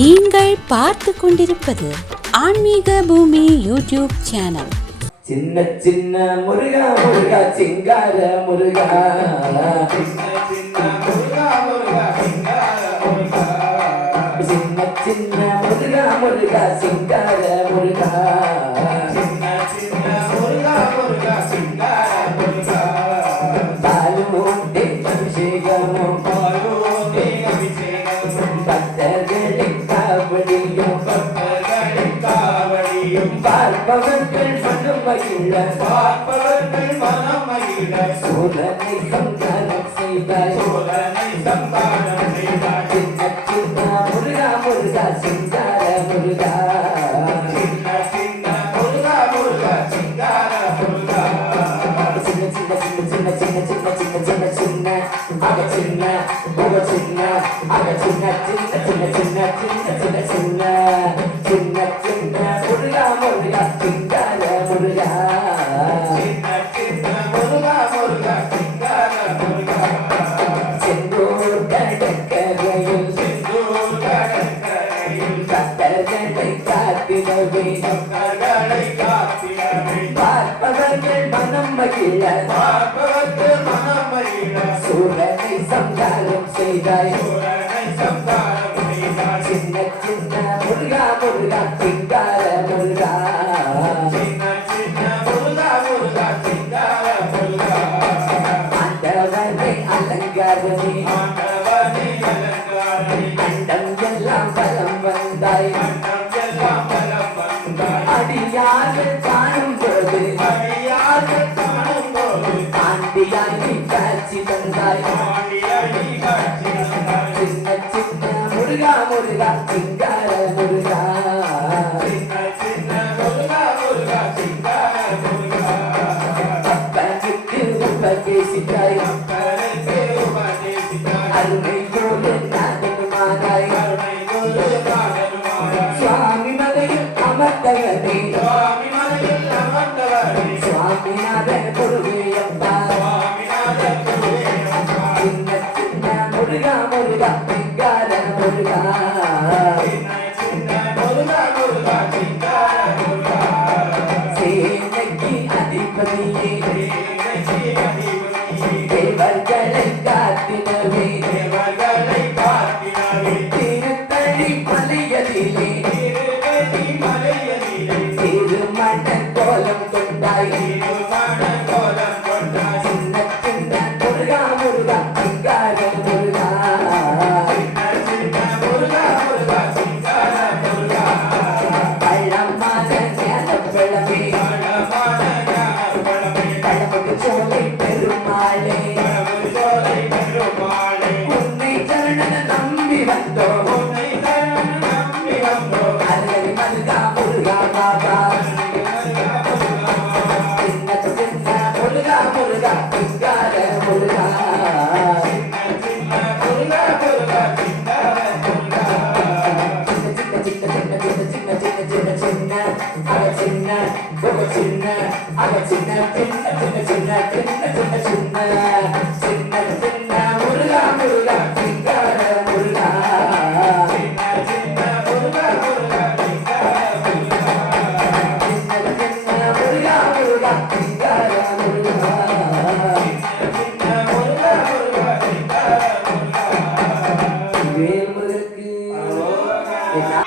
நீங்கள் பார்த்து கொண்டிருப்பது ஆன்மீக பூமி யூடியூப் சேனல். சின்ன சின்ன முருகா முருகா சிங்கார முருகா, சின்ன சின்ன முருகா முருகா சிங்கார முருகா, சின்ன சின்ன முருகா முருகா சிங்கார முருகா, சின்ன சின்ன முருகா முருகா சிங்கார முருகா. பாலுமூட்டை அபிஷேகமும் பாலுமூட்டை அபிஷேகமும் பக்தர்களின் காவடியும் பக்தர்களின் காவடியும் பார்ப்பவர்கள் மனம் மகிழ பார்ப்பவர்கள் மனம் மகிழ சோதனை சந்தானம் செய்தாய் சோதனை சந்தானம் செய்தாய். சின்ன சின்ன முருகா முருகா சிங்கார முருகா, சின்ன சின்ன முருகா முருகா சிங்கார முருகா. சின்ன சின்ன சின்ன சின்ன சின்ன சின்ன சின்ன சின்ன சின்ன அக சின்ன உக சின்ன அக சின்ன சின்ன சின்ன சின்ன சின்ன சின்ன சின்ன சின்ன சின்ன முருகா முருகா சிங்கார முருகா, சின்ன சின்ன முருகா முருகா சிங்கார முருகா. செந்தூர் கடற்கரையில் செந்தூர் கடற்கரையில் கத்தர்களை காத்திடவே கத்தர்களை காத்திடவே பார்ப்பவர்கள் மனம் மகிழ பார்ப்பவர்கள் மனம் மகிழ சூரனை சம்ஹாரம் செய்தாய் சூரனை சம்ஹாரம் செய்தாய். சின்ன சின்ன முருகா முருகா சிங்கார முருகா, சின்ன சின்ன முருகா முருகா சிங்கார முருகா. ஆண்டவனை அலங்காரனே ஆண்டவனை அலங்காரனே அண்டம் எல்லாம் பலம் வந்தாய் அண்டம் எல்லாம் பலம் வந்தாய். அடியார்கள் காணும் போது அடியார்கள் காணும் போது ஆண்டியாகி காட்சி தந்தாய் ஆண்டியாகி காட்சி தந்தாய். சின்ன சின்ன முருகா முருகா சிங்கார முருகா, சின்ன சின்ன முருகா முருகா சிங்கார முருகா. அப்பனுக்கு உபதேசித்தாய் அப்பனுக்கு உபதேசித்தாய் அருமை போல நாதனுமானாய் அருமை போல நாதனுமானாய். சுவாமி மலையில் அமர்ந்தவனே சுவாமி மலையில் அமர்ந்தவனே சுவாமிநாதன் குருவேயப்பா சுவாமிநாதன் குருவேயப்பா. சின்ன சின்ன முருகா முருகா சிங்கார முருகா, சின்ன சின்ன முருகா முருகா சிங்கார முருகா. சேனைக்கு அதிபதியே சேனைக்கு அதிபதியே தேவர்களை காத்திடவே தேவர்களை காத்திடவே திருத்தணி மலையதிலே திருத்தணி மலையதிலே திருமண கோலம் கொண்டாய் திருமண கோலம் கொண்டாய். சின்ன சின்ன முருகா முருகா சிங்கார முருகா, சின்ன சின்ன முருகா முருகா சிங்கார முருகா. பழமான ஞானப்பழமே பழமான ஞானப்பழமே பழமுக்கு சோலை பெருமாளே பழமுக்கு சோலை பெருமாளே. உன்னை சரணன நம்பி வந்தோம் உன்னை சரணன நம்பி வந்தோம் அருகை மருகா முருகா பாபா அருகை மருகா முருகா பாபா. சின்ன சின்ன முருகா முருகா சிங்கார முருகா, சின்ன சின்ன முருகா முருகா சிங்கார முருகா. சின்ன சின்ன சின்ன சின்ன சின்ன சின்ன சின்ன சின்ன சின்ன அக சின்ன உக சின்ன அக சின்ன சின்ன சின்ன சின்ன சின்ன சின்ன சின்ன சின்ன சின்ன முருகா முருகா சிங்கார முருகா, சின்ன சின்ன முருகா முருகா சிங்கார முருகா, சின்ன சின்ன முருகா முருகா சிங்கார முருகா, சின்ன சின்ன முருகா முருகா சிங்கார முருகா. வேல் முருகனுக்கு என்ன